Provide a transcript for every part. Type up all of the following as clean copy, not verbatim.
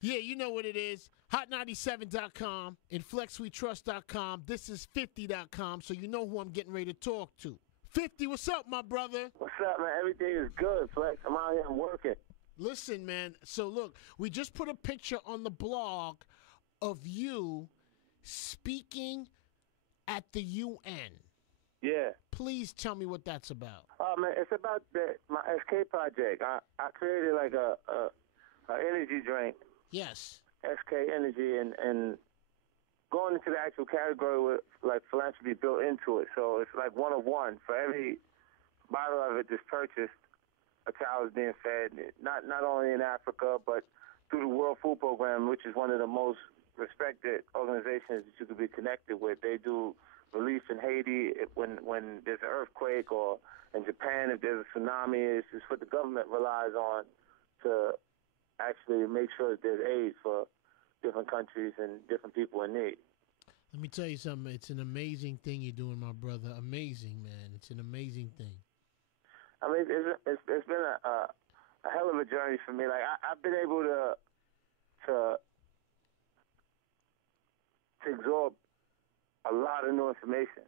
Yeah, you know what it is. Hot97.com and FlexWeTrust.com. This is 50.com, so you know who I'm getting ready to talk to. 50, what's up, my brother? What's up, man? Everything is good, Flex. I'm out here, I'm working. Listen, man, so look, we just put a picture on the blog of you speaking at the UN. Yeah. Please tell me what that's about. Oh, man, it's about my SK project. I created like a energy drink. Yes. SK Energy, and going into the actual category with like philanthropy built into it. So it's like one of one. For every bottle of it that's purchased, a child is being fed, not only in Africa, but through the World Food Program, which is one of the most respected organizations that you could be connected with. They do relief in Haiti when there's an earthquake, or in Japan if there's a tsunami. It's just what the government relies on to actually make sure that there's aid for different countries and different people in need. Let me tell you something. It's an amazing thing you're doing, my brother. Amazing, man. It's an amazing thing. I mean, it's been a hell of a journey for me. Like I've been able to absorb a lot of new information.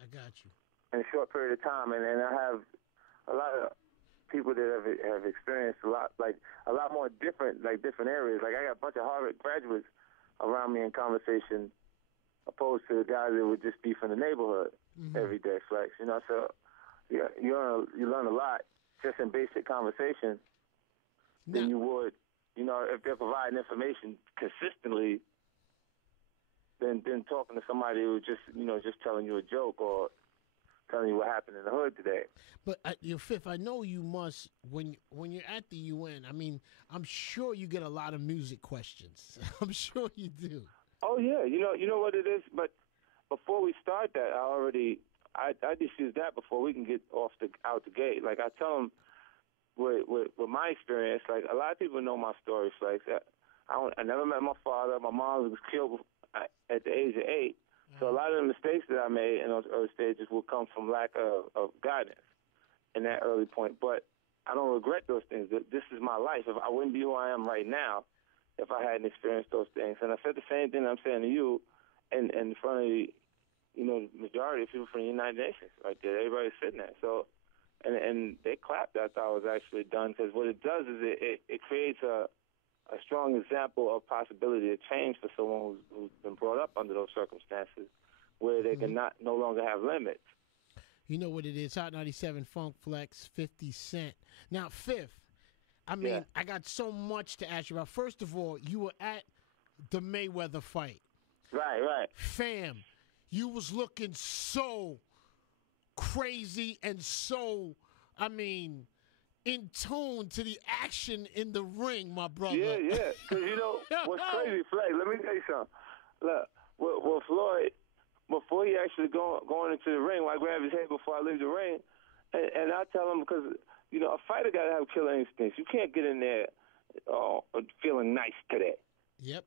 I got you. In a short period of time, and I have a lot of people that have experienced a lot more different areas. Like I got a bunch of Harvard graduates around me in conversation, opposed to the guys that would just be from the neighborhood every day. Flex, you know. So yeah, you learn a lot just in basic conversation than you would, you know, if they're providing information consistently. Than talking to somebody who just telling you a joke or telling you what happened in the hood today. But Fifth, I know you must when you're at the UN. I mean, I'm sure you get a lot of music questions. I'm sure you do. Oh yeah, you know what it is. But before we start that, I just use that before we can get out the gate. Like I tell them with my experience. Like a lot of people know my story. Like I never met my father. My mom was killed at the age of 8. So a lot of the mistakes that I made in those early stages will come from lack of guidance in that early point. But I don't regret those things. This is my life. If I wouldn't be who I am right now if I hadn't experienced those things. And I said the same thing I'm saying to you in front of the majority of people from the United Nations right there. Everybody's sitting there. So and they clapped after I was actually done, because what it does is it creates a strong example of possibility of change for someone who's been brought up under those circumstances where they can no longer have limits. You know what it is, Hot 97 Funk Flex, 50 Cent. Now, Fifth, I mean, I got so much to ask you about. First of all, you were at the Mayweather fight. Right. Fam, you was looking so crazy and so, I mean, in tune to the action in the ring, my brother. Yeah. Because, you know, what's crazy, Flex, let me tell you something. Look, with Floyd, before he actually going into the ring, I grab his head before I leave the ring, and I tell him, because, you know, a fighter got to have killer instincts. You can't get in there feeling nice today. Yep.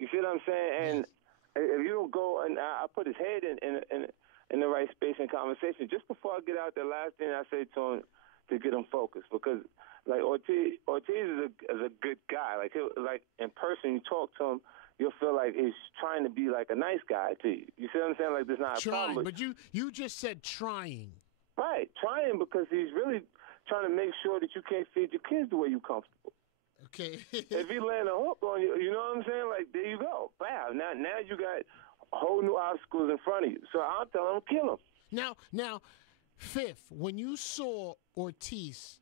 You see what I'm saying? And yes. If you don't go, and I put his head in the right space in conversation, just before I get out, the last thing I say to him, to get him focused, because like Ortiz is a good guy. Like in person, you talk to him, you'll feel like he's trying to be like a nice guy to you. You see what I'm saying? Like there's not a problem. But you just said trying. Right, trying, because he's really trying to make sure that you can't feed your kids the way you're comfortable. Okay. If he land a hook on you, you know what I'm saying? Like there you go. Wow. Now you got whole new obstacles in front of you. So I'll tell him, kill him. Now. Fifth, when you saw Ortiz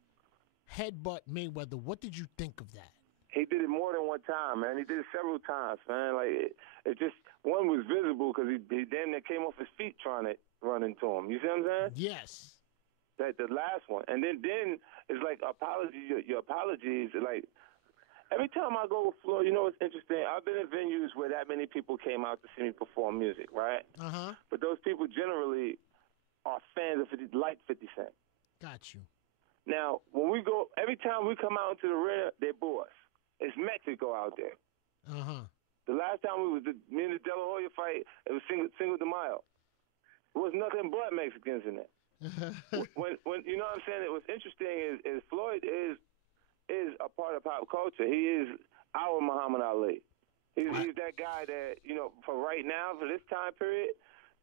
headbutt Mayweather, what did you think of that? He did it more than one time, man. He did it several times, man. Like it just, one was visible because he damn near came off his feet trying to run into him. You see what I'm saying? Yes. The last one, and then it's like your apologies. Like every time I go with Floyd, you know what's interesting? I've been in venues where that many people came out to see me perform music, right? But those people generally are fans of 50 Cent. Got you. Now, when we go, every time we come out into the arena, they boo us. It's Mexico out there. The last time me and the De La Hoya fight, it was Cinco de Mayo. There was nothing but Mexicans in it. when you know what I'm saying? What's interesting is Floyd is a part of pop culture. He is our Muhammad Ali. He's that guy that, you know, for right now, for this time period,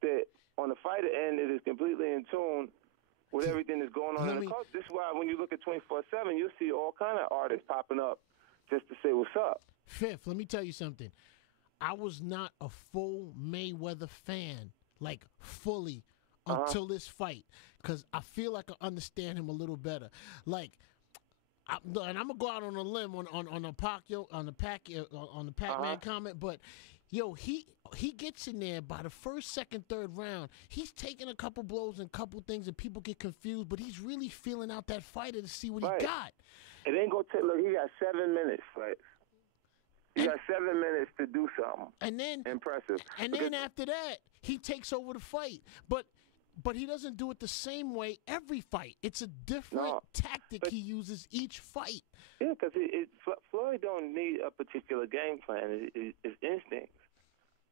that on the fighter end, it is completely in tune with everything that's going on in the culture. This is why when you look at 24/7, you'll see all kind of artists popping up just to say what's up. Fifth, let me tell you something. I was not a full Mayweather fan, like fully, until this fight, because I feel like I understand him a little better. Like, and I'm gonna go out on a limb on the Pac-Man comment, but yo, he gets in there by the first, second, third round. He's taking a couple blows and couple things, and people get confused. But he's really feeling out that fighter to see what he got. It ain't gonna take. Look, he got 7 minutes, right? He got 7 minutes to do something. And then impressive. And then after that, he takes over the fight. But he doesn't do it the same way every fight. It's a different tactic he uses each fight. Yeah, because Floyd don't need a particular game plan. It's instincts.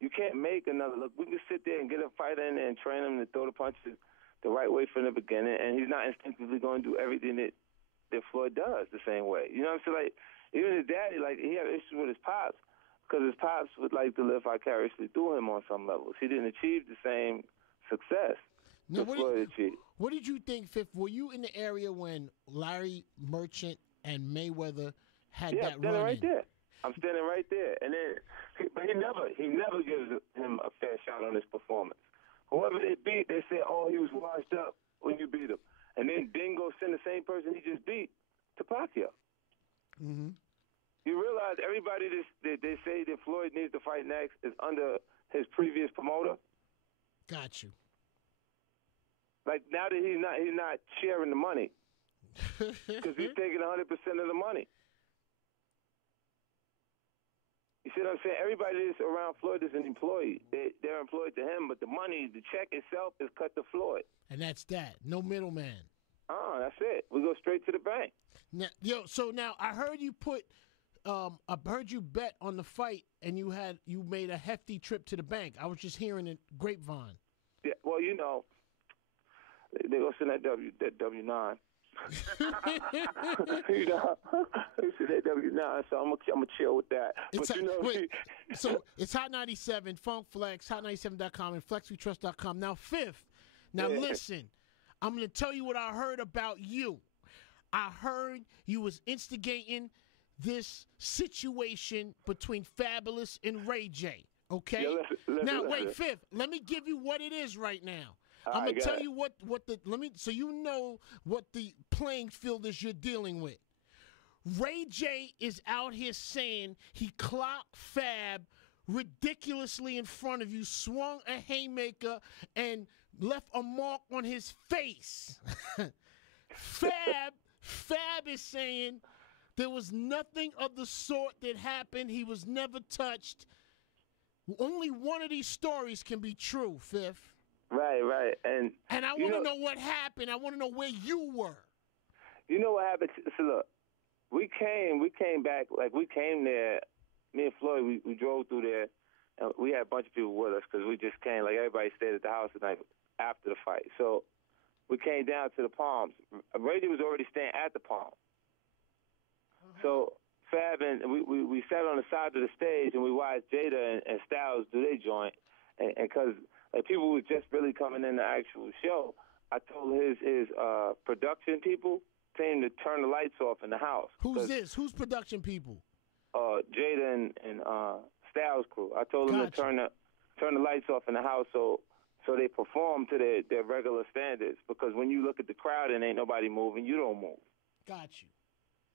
You can't make another look. We can sit there and get a fighter in there and train him to throw the punches the right way from the beginning, and he's not instinctively going to do everything that Floyd does the same way. You know what I'm saying? Like, even his daddy, like, he had issues with his pops because his pops would like to live vicariously through him on some levels. He didn't achieve the same success. Now, what did you think, Fifth? Were you in the area when Larry Merchant and Mayweather had that run? Right there. I'm standing right there. And then, but he never gives him a fair shot on his performance. Whoever they beat, they say, oh, he was washed up when you beat him. And then go send the same person he just beat to Pacquiao. Mm-hmm. You realize everybody that they say that Floyd needs to fight next is under his previous promoter? Got you. Like, now that he's not sharing the money because he's taking 100% of the money. You see what I'm saying? Everybody that's around Floyd is an employee. They're employed to him, but the money, the check itself is cut to Floyd. And that's that. No middleman. Oh, that's it. We go straight to the bank. Now, so now I heard you I heard you bet on the fight, and you made a hefty trip to the bank. I was just hearing it grapevine. Yeah, well, you know, they go send that W9. You know, they send that W9, so I'm gonna chill with that. So it's Hot 97, Funk Flex, Hot97.com, and FlexWeTrust.com. Now, Fifth. Now listen, I'm gonna tell you what I heard about you. I heard you was instigating this situation between Fabulous and Ray J. Okay. Now wait, Fifth. Let me give you what it is right now. I'm gonna tell you what so you know what the playing field is you're dealing with. Ray J is out here saying he clocked Fab ridiculously in front of you, swung a haymaker, and left a mark on his face. Fab is saying there was nothing of the sort that happened. He was never touched. Only one of these stories can be true, Fifth. Right. And I want to know what happened. I want to know where you were. You know what happened? So look, we came back, like we came there, me and Floyd, we drove through there, and we had a bunch of people with us because we just came, like everybody stayed at the house the night after the fight. So we came down to the Palms. Ray was already staying at the Palms. So Fab and we sat on the side of the stage and we watched Jada and Styles do their joint, and because like people were just really coming in the actual show, I told his production people came to turn the lights off in the house. Who's this? Who's production people? Jada and Styles crew. I told them to turn the lights off in the house so they perform to their regular standards. Because when you look at the crowd and ain't nobody moving, you don't move. Got you.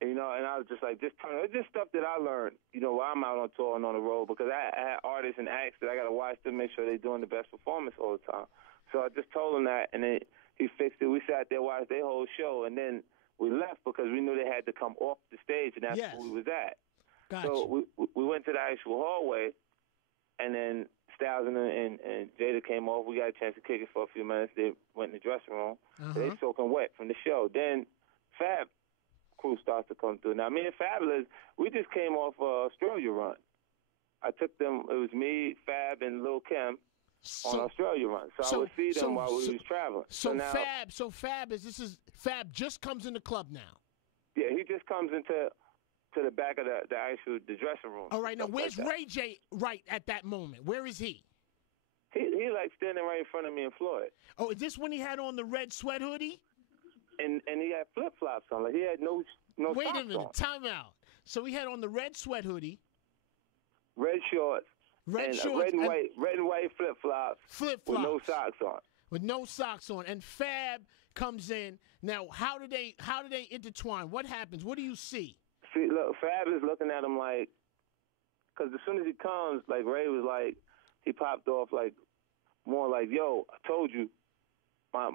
You know, and I was just like, it's just stuff that I learned, you know, while I'm out on tour and on the road, because I had artists and acts that I got to watch to make sure they're doing the best performance all the time. So I just told him that, and then he fixed it. We sat there, watched their whole show, and then we left because we knew they had to come off the stage, and that's where we was at. So we went to the actual hallway, and then Styles and Jada came off. We got a chance to kick it for a few minutes. They went in the dressing room. They soaking wet from the show. Then Fab crew starts to come through. Now, me and Fabulous, we just came off Australia run. I took them, it was me, Fab, and Lil' Kim on Australia run. So I would see them while we was traveling. So now, Fab just comes in the club now. Yeah, he just comes into to the back of the actual dressing room. All right, now where's like Ray J right at that moment? Where is he? He like standing right in front of me and Floyd. Oh, is this when he had on the red sweat hoodie? And he had flip flops on. Like he had no Wait socks a minute, on. time out. So he had on the red sweat hoodie, Red shorts. red and shorts, red and white flip flops. flip With flops no socks on. with no socks on, and Fab comes in. Now, how do they intertwine? What happens? What do you see? See, look, Fab is looking at him like, because as soon as he comes, like Ray was like, he popped off like, more like, yo, I told you, my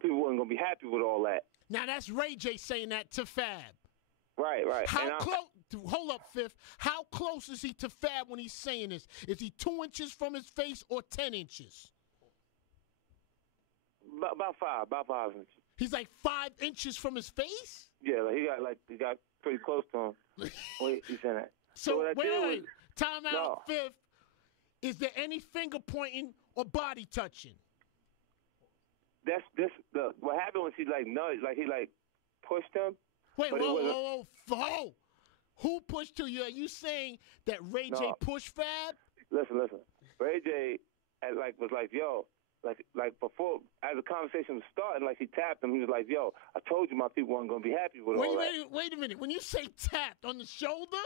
people weren't gonna be happy with all that. Now that's Ray J saying that to Fab. Right. How close? Hold up, Fifth. How close is he to Fab when he's saying this? Is he 2 inches from his face or 10 inches? About 5 inches. He's like 5 inches from his face. Yeah, he got pretty close to him. Wait, he's saying that. So what I did wait. was- Time out, No. Fifth. Is there any finger pointing or body touching? What happened was he like nudged, like he like pushed him. Wait, But it whoa. Who pushed to you? Are you saying that Ray J No. pushed Fab? Listen. Ray J was like, yo, like before, as the conversation was starting, like he tapped him. He was like, yo, I told you my people weren't gonna be happy with all that. Wait a minute. When you say tapped on the shoulder,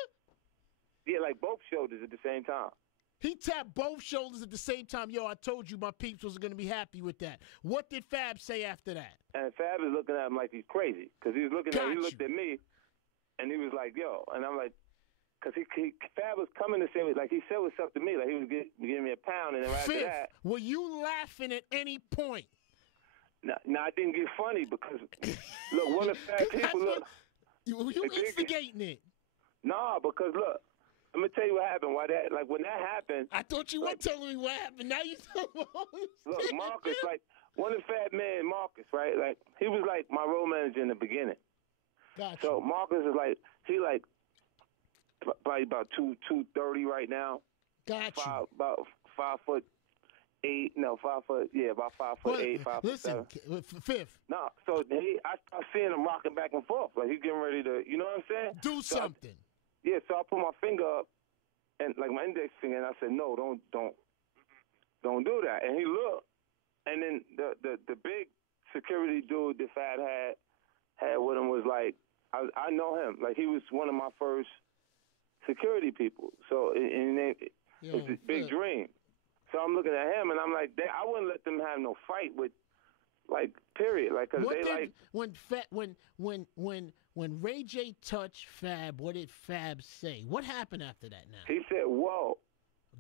Yeah, like both shoulders at the same time. he tapped both shoulders at the same time. Yo, I told you my peeps was gonna be happy with that. What did Fab say after that? And Fab is looking at him like he's crazy because he was looking Got he you. looked at me, and he was like, yo, and I'm like, because Fab was coming to say, like he said what's up to me, like he was giving me a pound, and then right after Fifth, that, were you laughing at any point? no, I didn't get funny because look, one of the Fab people look. Were you instigating it? Nah, because look, let me tell you what happened. Why that? Like when that happened. I thought you were telling me what happened. Now you tell me. Look, Marcus, like one of the Fat Man, Marcus, right? Like he was like my role manager in the beginning. Gotcha. So Marcus is like probably about 230 right now. Gotcha. About 5'8". No, 5 foot. Yeah, about 5'8", 5'7". Listen, Fifth, No, so I start seeing him rocking back and forth, like he's getting ready to, you know what I'm saying? do So something. Yeah, so I put my finger up, and like my index finger, and I said, no, don't do that. And he looked, and then the big security dude that Fab had with him was like, I know him, like he was one of my first security people. So it's a big dream. So I'm looking at him, and I'm like, I wouldn't let them have no fight with, like, period, like, cause What they did, like. when Ray J touched Fab, what did Fab say? What happened after that? Now He said, "Whoa,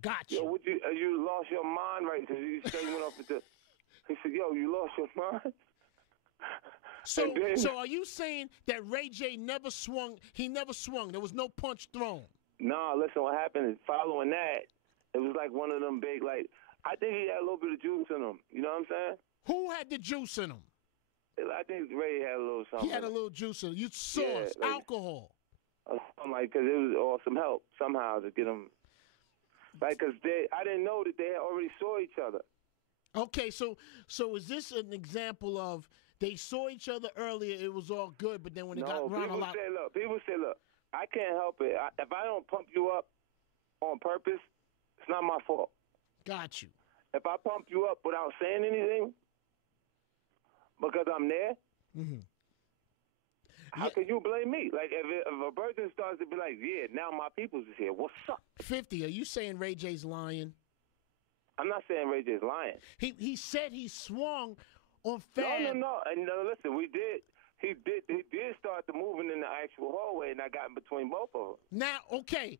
gotcha. yo, you lost your mind, right?" Because you said you went off with the. He said, "Yo, you lost your mind." So are you saying that Ray J never swung? He never swung. There was no punch thrown. Nah, listen, what happened is following that, it was like one of them big, like, I think he had a little bit of juice in him. You know what I'm saying? Who had the juice in him? I think Ray had a little something. He had a little juice in him. You sauce, Yeah, like- alcohol. I'm like, because it was all some help somehow to get him. Like, because I didn't know that they already saw each other. Okay, so is this an example of they saw each other earlier, it was all good, but then when it got around a lot. People say, look, I can't help it. If I don't pump you up on purpose, it's not my fault. Got you. If I pump you up without saying anything, because I'm there, how can you blame me? Like, if a person starts to be like, yeah, now my people's is here, what's up? 50, are you saying Ray J's lying? I'm not saying Ray J's lying. He said he swung on Fab. No. And listen, he did start to moving in the actual hallway, and I got in between both of them. Now, okay.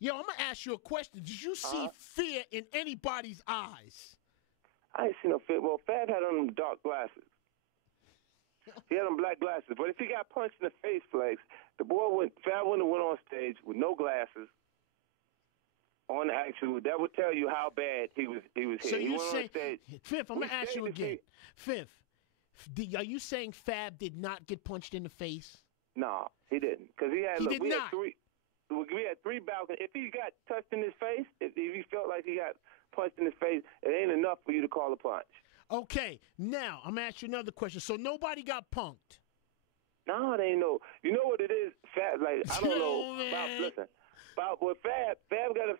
Yo, I'm going to ask you a question. Did you see fear in anybody's eyes? I ain't seen no fear. Well, Fab had on them dark glasses. He had on black glasses. But if he got punched in the face, Flex, Fab wouldn't have went on stage with no glasses on the actual. That would tell you how bad he was hit. So he you went say, on stage. Fifth, I'm going to ask you stayed to again. Fifth, are you saying Fab did not get punched in the face? No, he didn't. Because he had, He did we not. We had three balconies. If he got touched in his face, if he felt like he got punched in his face, it ain't enough for you to call a punch. Okay, now I'm going to ask you another question. So nobody got punked? No, it ain't no. You know what it is? Fab, like I don't Yo, know. man. Bob, listen. Bob, with Fab got a